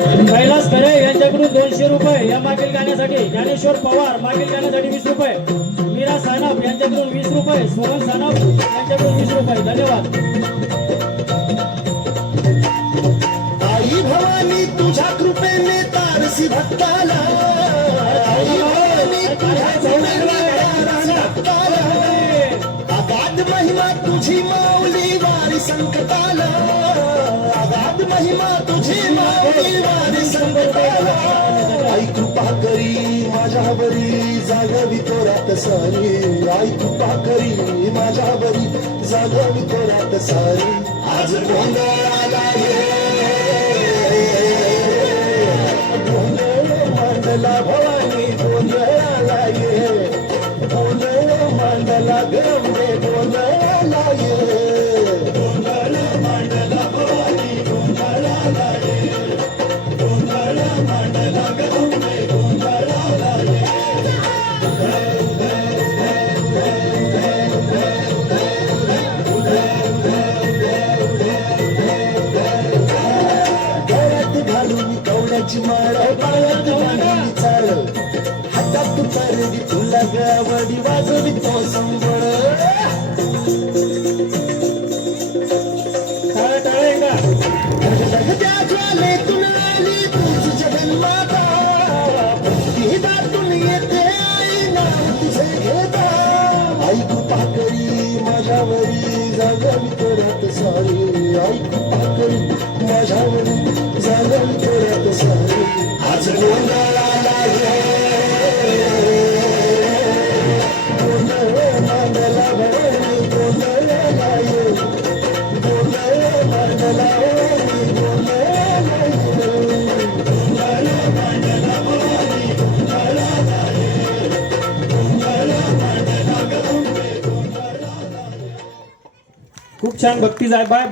कैलास खरे यांच्याकडून 200 रुपये या मागील गाण्यासाठी. ज्ञानेश्वर पवार मागील गाण्यासाठी 20 रुपये. मीरा सानप यांच्याकडून 20 रुपये. सोहन सानप यांच्याकडून 20 रुपये. धन्यवाद. आई भवानी तुझ्या कृपेने तारसी भक्ताला. आई भवानी तुझ्या कृपेने तारसी भक्ताला. अगाध महिमा तुझी माऊली वारी संकटाला. अगाध महिमा तुझी माऊली वारी संकटाला. आई कृपा करी माझ्यावरी जागवी तोरात सारी. आई कृपा करी माझ्यावरी जागवी तोरात सारी. आज गोंधळाला मांडला भवानी गोंधळाला ये. गोंधळ मांडला गंगे गोंधळाला ये. गोंधळ मांडला भवानी गोंधळाला ये. गोंधळ मांडला गंगे गोंधळाला ये. घालून कवड्याची माळ पायात घालून चाळ. हातात तरडी तुला गावडी वाजवी तो संबळ. जगत्या ज्वालेतून आली तुझी जगन्माता. भक्तिदातून येते आई नाव तुझे घेता. आई कृपा करी माझ्यावरी जागवी तोरात सारी. आई कृपा करी माझ्यावरी जागवी तोरात सारी. आज गोंधळाला ये. गोंधळ मांडला भवानी गोंधळाला ये. गोंधळ मांडला भवानी गोंधळाला ये. गोंधळ मांडला भवानी गोंधळाला ये. गोंधळ मांडला गंगे गोंधळाला ये. खूप छान भक्ती जाय बाय.